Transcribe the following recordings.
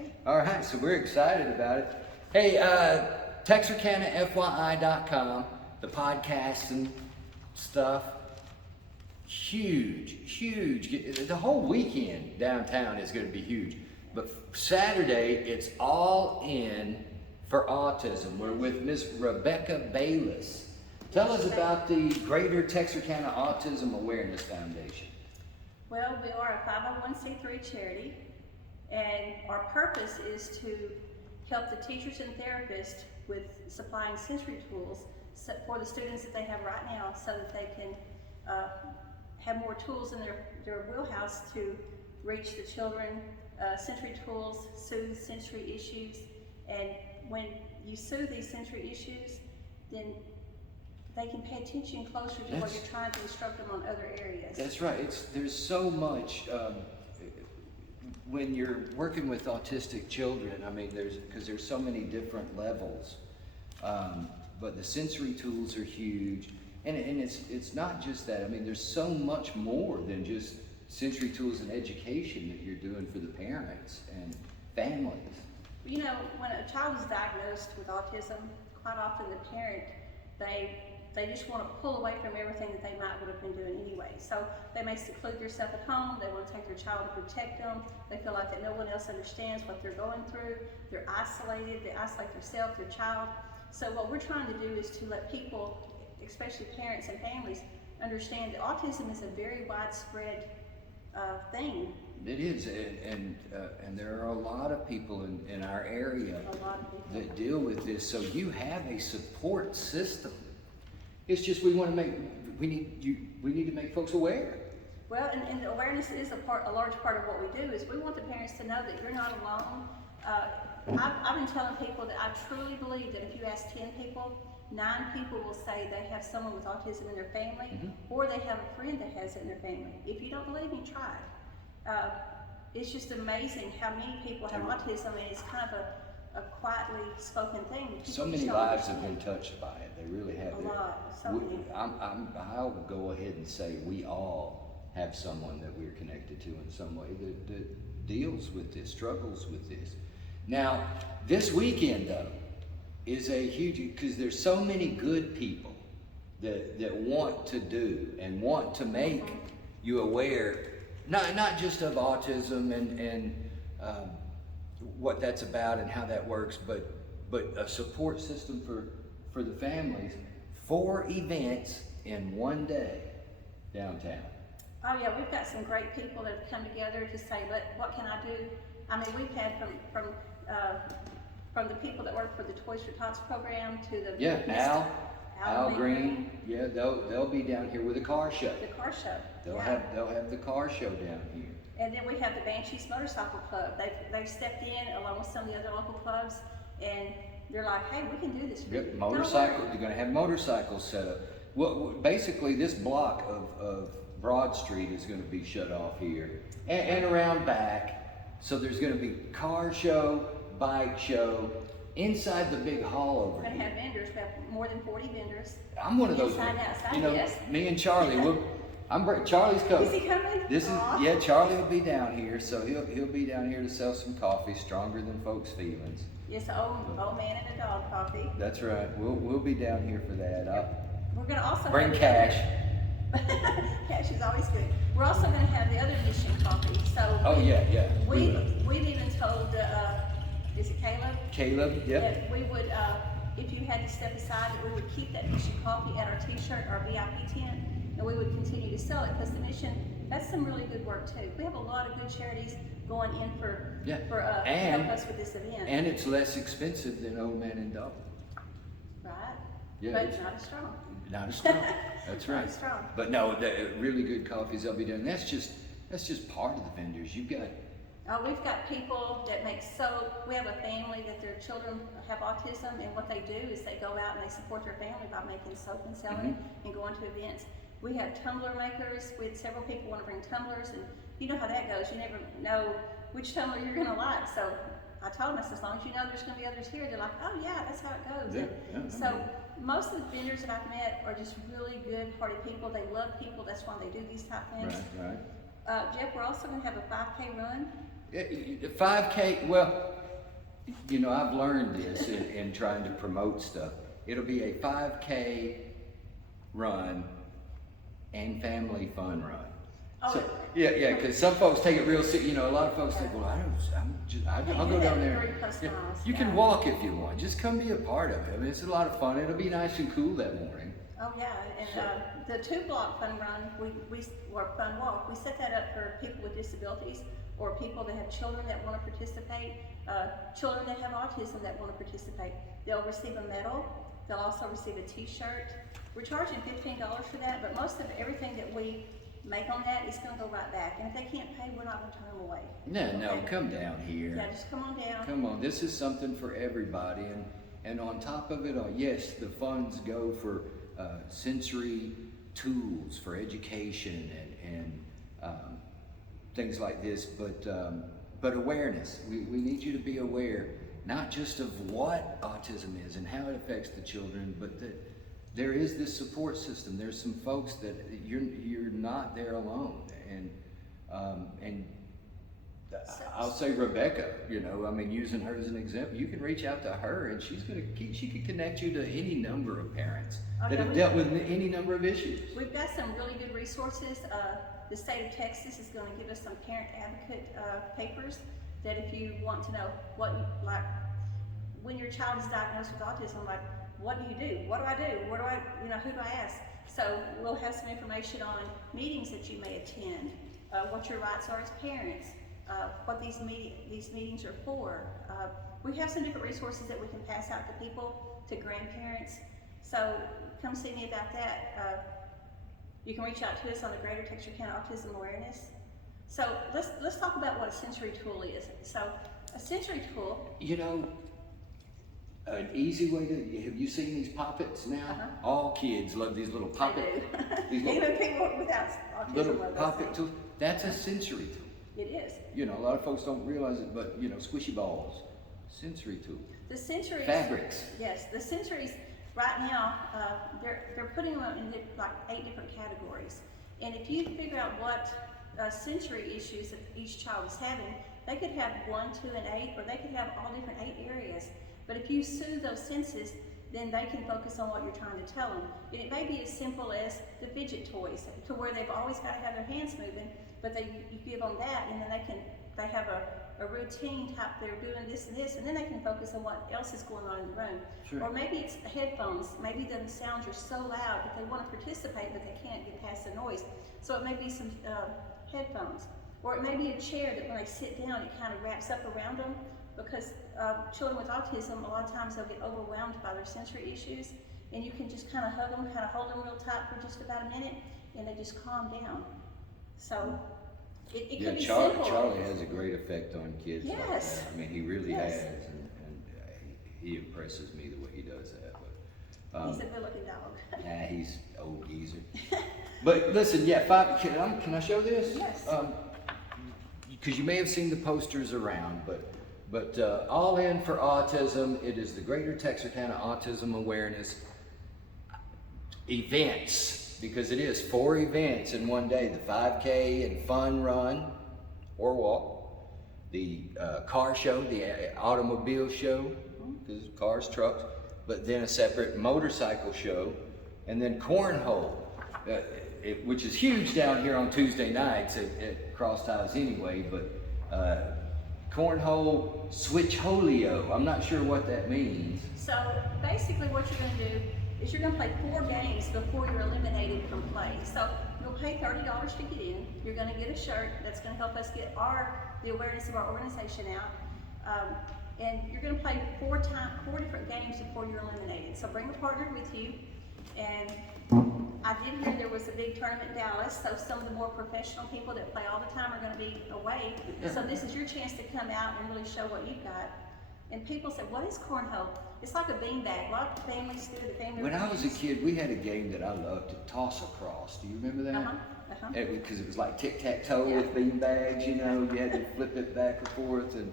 Okay. All right, so we're excited about it. Hey, TexarkanaFYI.com, the podcasts and stuff. Huge. The whole weekend downtown is going to be huge. But Saturday, it's all in for autism. We're with Ms. Rebecca Bayless. Tell us about the Greater Texarkana Autism Awareness Foundation. Well, we are a 501c3 charity, and our purpose is to help the teachers and therapists with supplying sensory tools for the students that they have right now, so that they can have more tools in their wheelhouse to reach the children. Sensory tools soothe sensory issues, and when you soothe these sensory issues, then they can pay attention closer to what you're trying to instruct them on other areas. That's right. There's so much when you're working with autistic children. I mean, because there's so many different levels, but the sensory tools are huge, and it's not just that. I mean, there's so much more than just sensory tools and education that you're doing for the parents and families. You know, when a child is diagnosed with autism, quite often the parent, they just want to pull away from everything that they might would have been doing anyway. So they may seclude themselves at home, they want to take their child to protect them, they feel like that no one else understands what they're going through, they're isolated, they isolate themselves, their child. So what we're trying to do is to let people, especially parents and families, understand that autism is a very widespread thing. It is, and there are a lot of people in our area that deal with this. So you have a support system. It's just we need to make folks aware. Well, and awareness is a large part of what we do. Is we want the parents to know that you're not alone. I've been telling people that I truly believe that if you ask 10 people, 9 people will say they have someone with autism in their family, or they have a friend that has it in their family. If you don't believe me, try it. It's just amazing how many people have autism, and it's kind of a quietly spoken thing. So many lives have been touched by it. They really have. A lot. So many. I'll go ahead and say we all have someone that we're connected to in some way that deals with this, struggles with this. Now, this weekend though is a huge, because there's so many good people that want to do and want to make you aware, not just of autism and what that's about and how that works, but a support system for the families. 4 events in one day downtown. Oh yeah, we've got some great people that have come together to say, what can I do? I mean, we've had from the people that work for the Toys for Tots program to the Al Green. Yeah, they'll be down here with a car show. The car show. They'll have the car show down here. And then we have the Banshees Motorcycle Club. They've stepped in along with some of the other local clubs, and they're like, hey, we can do this. Yep, motorcycle. You're going to have motorcycles set up. Well, basically, this block of Broad Street is going to be shut off here and around back. So there's going to be car show, bike show, inside the big hall over We're going to here. have vendors. We have more than 40 vendors. I'm one of those. Inside, outside, you know, yes. me and Charlie. Charlie's coming. Is he coming? Charlie will be down here, so he'll be down here to sell some coffee, stronger than folks' feelings. Yes, old man and a dog coffee. That's right. We'll be down here for that. We're going to also bring cash. Cash is always good. We're also going to have the other mission coffee. So we've even told is it Caleb? Caleb, yep. That we would, if you had to step aside, that we would keep that mission coffee at our T-shirt, our VIP tent, and we would continue to sell it, because the mission, that's some really good work too. We have a lot of good charities going in to help us with this event. And it's less expensive than Old Man and Dog. Right. Yeah, but not as strong. Not as strong. That's right. Not as strong. But no, the really good coffees they'll be doing. That's just part of the vendors. You've got. We've got people that make soap. We have a family that their children have autism, and what they do is they go out and they support their family by making soap and selling it and going to events. We have tumbler makers. We had several people want to bring tumblers, and you know how that goes. You never know which tumbler you're going to like. So I told them, as long as you know there's going to be others here, they're like, oh yeah, that's how it goes. So most of the vendors that I've met are just really good-hearted people. They love people. That's why they do these type things. Right. Jeff, we're also going to have a 5K run. 5K. Well, you know, I've learned this in trying to promote stuff. It'll be a 5K run and family fun run. Oh, So, yeah, because some folks take it real serious. You know, a lot of folks think, well, I'll go down there. 3+ Yeah, miles, you can yeah. walk if you want. Just come be a part of it. I mean, it's a lot of fun. It'll be nice and cool that morning. Oh, yeah, and the 2-block fun run, or fun walk, we set that up for people with disabilities or people that have children that want to participate, children that have autism that want to participate. They'll receive a medal. They'll also receive a t-shirt. We're charging $15 for that, but most of everything that we make on that is going to go right back. And if they can't pay, we're not going to turn them away. No, Okay? come down here. Yeah, just come on down. Come on, this is something for everybody. And on top of it all, yes, the funds go for sensory tools for education and things like this, but awareness. We need you to be aware, not just of what autism is and how it affects the children, but that there is this support system. There's some folks that you're not there alone, and I'll say Rebecca, you know, I mean, using her as an example, you can reach out to her and she can connect you to any number of parents that have dealt with any number of issues. We've got some really good resources. The state of Texas is going to give us some parent advocate papers that if you want to know what like when your child is diagnosed with autism, like what do you do? What do I do? Who do I ask? So we'll have some information on meetings that you may attend, what your rights are as parents, what these meetings are for. We have some different resources that we can pass out to people, to grandparents. So come see me about that. You can reach out to us on the Greater Texarkana Autism Awareness. So let's talk about what a sensory tool is. So a sensory tool. You know, an easy way to, have you seen these poppets now? All kids love these little poppet. These little, even people without autism little love poppet tools. That's a sensory tool. It is. You know, a lot of folks don't realize it, but you know, squishy balls, sensory tool. The sensories. Fabrics. Yes, the sensories. Right now, they're putting them in like 8 different categories. And if you figure out what sensory issues that each child is having, they could have 1, 2, and 8, or they could have all different 8 areas. But if you soothe those senses, then they can focus on what you're trying to tell them. And it may be as simple as the fidget toys, to where they've always got to have their hands moving, but you give them that, and then they have a routine type, they're doing this and this, and then they can focus on what else is going on in the room. Sure. Or maybe it's headphones. Maybe the sounds are so loud that they want to participate, but they can't get past the noise. So it may be some headphones. Or it may be a chair that when they sit down, it kind of wraps up around them, because children with autism, a lot of times they'll get overwhelmed by their sensory issues, and you can just kind of hug them, kind of hold them real tight for just about a minute, and they just calm down. So it could be simple. Charlie has a great effect on kids like Yes. that. I mean, he really Yes. has, and he impresses me the way he does that. But He's a good-looking dog. nah, he's old geezer. But listen, yeah, can I show this? Yes. Because you may have seen the posters around, but All In for Autism. It is the Greater Texarkana Autism Awareness events, because it is 4 events in one day: the 5K and fun run or walk, the car show, the automobile show, because cars, trucks, but then a separate motorcycle show, and then cornhole, which is huge down here on Tuesday nights at Cross Ties anyway, but cornhole switch-holio. I'm not sure what that means. So basically what you're going to do is you're going to play 4 games before you're eliminated from play. So you'll pay $30 to get in. You're going to get a shirt that's going to help us get the awareness of our organization out. And you're going to play 4 different games before you're eliminated. So bring a partner with you. And I did hear there was a big tournament in Dallas, so some of the more professional people that play all the time are going to be away. So this is your chance to come out and really show what you've got. And people say, what is cornhole? It's like a beanbag. A lot of families do it. When I was a kid, we had a game that I loved to toss across. Do you remember that? Because it was like tic-tac-toe with beanbags, you know. You had to flip it back and forth, and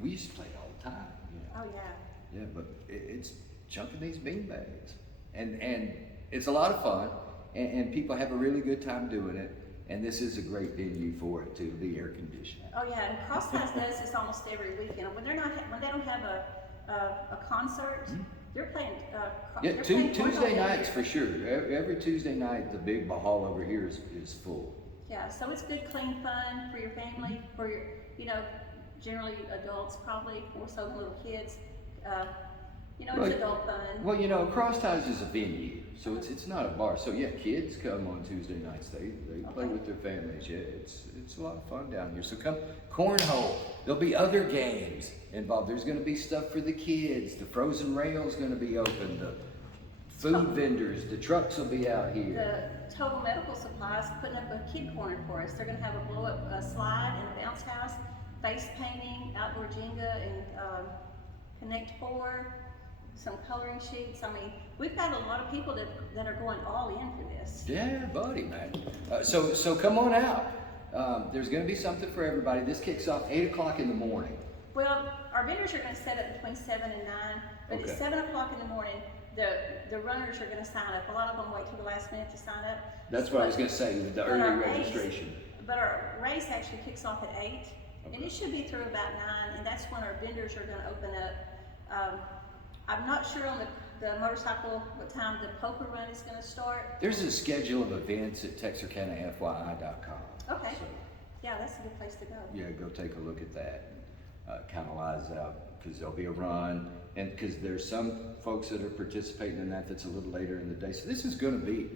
we used to play it all the time. You know? Oh, yeah. Yeah, but it's chunking these beanbags. And it's a lot of fun, and people have a really good time doing it. and this is a great venue for it to be air conditioned. Oh yeah, and Cross Ties does this almost every weekend. When they don't have a concert, they're playing. Yeah, they're playing Tuesday cornhole nights every- for sure. Every Tuesday night, the big hall over here is full. Yeah, so it's good, clean fun for your family, for your, generally adults probably, more so than little kids. It's Well, adult fun. Well, Cross Ties is a venue, so it's not a bar. So yeah, kids come on Tuesday nights. They play Okay. with their families. Yeah, it's a lot of fun down here. So come cornhole. There'll be other games involved. There's going to be stuff for the kids. The frozen rail's going to be open. The food vendors, the trucks will be out here. The Total Medical Supplies putting up a kid corner for us. They're gonna have a blow-up slide and a bounce house, face painting, outdoor Jenga, and Connect Four, some coloring sheets. I mean, we've got a lot of people that are going all in for this. Yeah, buddy, man. So come on out. There's going to be something for everybody. This kicks off 8 o'clock in the morning. Well, our vendors are gonna set up between 7 and 9, but Okay. at 7 o'clock in the morning, the runners are gonna sign up. A lot of them wait till the last minute to sign up. That's what I was going to say with the But early our race- registration. But our race actually kicks off at 8, and Okay. it should be through about 9, and that's when our vendors are gonna open up. I'm not sure on the motorcycle, what time the poker run is gonna start. There's a schedule of events at texarkanafyi.com. Okay. So, Yeah, that's a good place to go. yeah, go take a look at that. Kind of lies out because there'll be a run, and because there's some folks that are participating in that's a little later in the day. So this is going to be,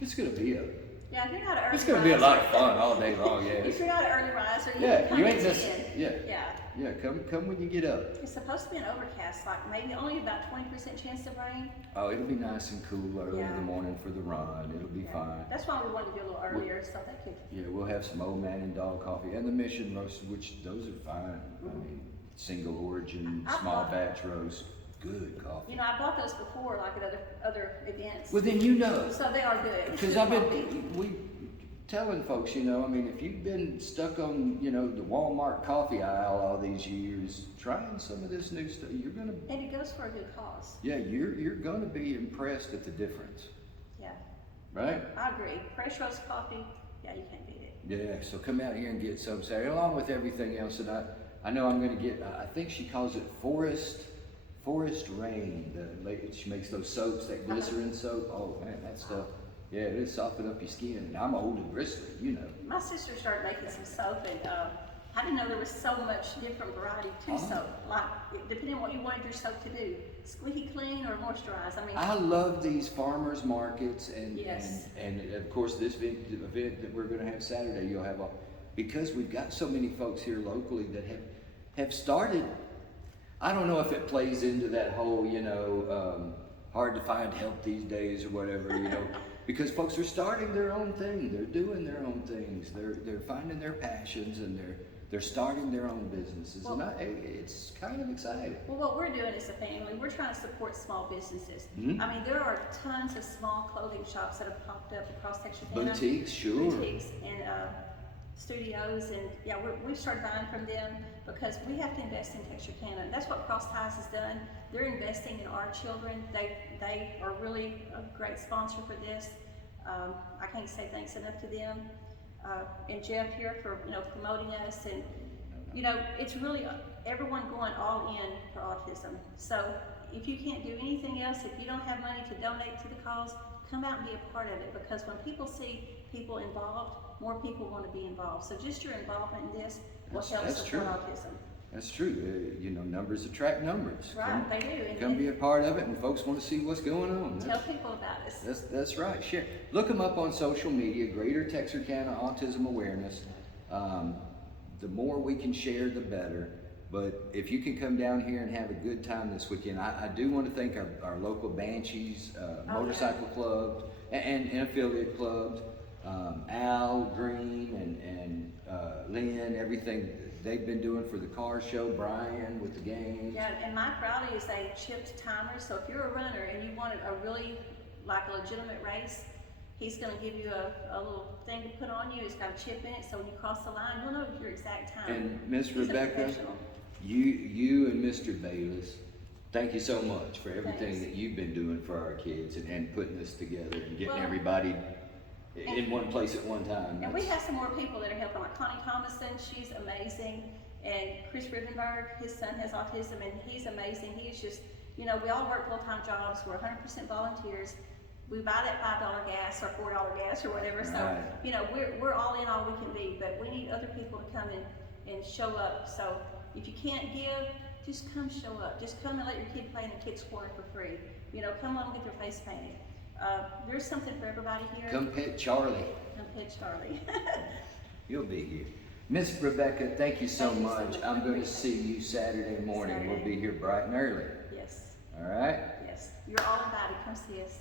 it's going to be a, Yeah, if you're not an early it's going to be a lot of riser- fun all day long. Yeah, If you're not an early riser, you yeah, can come you at ain't 10. missing. Yeah, Yeah. yeah. Come when you get up. It's supposed to be an overcast, like maybe only about 20% chance of rain. Oh, it'll be nice and cool early in Yeah. the morning for the run. It'll be Yeah. fine. That's why we wanted to do a little earlier, so they could. Yeah, we'll have some old man and dog coffee and the mission roast, which those are fine. I mean, single origin, I small thought- batch roast, good coffee. I bought those before, like at other events. Well, then you know, So they are good. because I've been telling folks, I mean, if you've been stuck on, the Walmart coffee aisle all these years, trying some of this new stuff, you're gonna, And it goes for a good cause. yeah, you're gonna be impressed at the difference, Yeah, right? I agree. Fresh roast coffee, yeah, you can't beat it. Yeah, so come out here and get some Saturday, along with everything else that I know I'm gonna get. I think she calls it Forest Rain. She makes those soaps, that glycerin soap. Oh man, that stuff. Yeah, it'll soften up your skin. And I'm old and bristly. My sister started making some soap, and I didn't know there was so much different variety to Oh. soap. Like, depending on what you wanted your soap to do, squeaky clean or moisturize. I mean, I love these farmers markets Yes. and of course this event that we're going to have Saturday. You'll have because we've got so many folks here locally that have started. I don't know if it plays into that whole hard to find help these days or whatever because folks are starting their own thing. They're doing their own things. They're finding their passions and they're starting their own businesses, Well- and it's kind of exciting. well, what we're doing as a family, we're trying to support small businesses. Mhm. I mean, there are tons of small clothing shops that have popped up across Texarkana. Boutiques, sure. Boutiques and studios, and yeah, we've started buying from them because we have to invest in Texarkana. And that's what Cross Ties has done. They're investing in our children. They are really a great sponsor for this. I can't say thanks enough to them. And Jeff here for promoting us, and it's really everyone going all in for autism. So if you can't do anything else, if you don't have money to donate to the cause, come out and be a part of it, because when people see people involved, more people want to be involved. So just your involvement in this will help That's support true. autism. That's true. Numbers attract numbers. Right, they do. And Come be a part of it, and folks want to see what's going on. tell people about us. That's right. Share. Look them up on social media. Greater Texarkana Autism Awareness. The more we can share, the better. But if you can come down here and have a good time this weekend, I do want to thank our local Banshees Motorcycle Club and affiliate clubs, Al Green and Lynn, everything they've been doing for the car show, Brian with the games. Yeah, and Mike Riley is a chipped timer, so if you're a runner and you want a really, like a legitimate race, he's gonna give you a little thing to put on you. It's got a chip in it, so when you cross the line, you'll know your exact time. And Miss He's a Rebecca, professional. you and Mr. Bayless, thank you so much for everything Thanks. that you've been doing for our kids and putting this together and getting Well- everybody in one place at one time. And we have some more people that are helping, like Connie Thomason, she's amazing. And Chris Rivenberg, his son has autism and he's amazing. He's just, you know, we all work full-time jobs. We're 100% volunteers. We buy that $5 gas or $4 gas or whatever. So, Right. you know, we're all in all we can be, but we need other people to come and show up. So if you can't give, just come show up. Just come and let your kid play in the kids' corner for free. You know, come on and get their face painted. There's something for everybody here. Come pet Charlie. Come pet Charlie. You'll be here. Miss Rebecca, thank you so Thank you so much. much. I'm going to see you Saturday morning. We'll Saturday. be here bright and early. Yes, All right? yes. You're all invited. Come see us.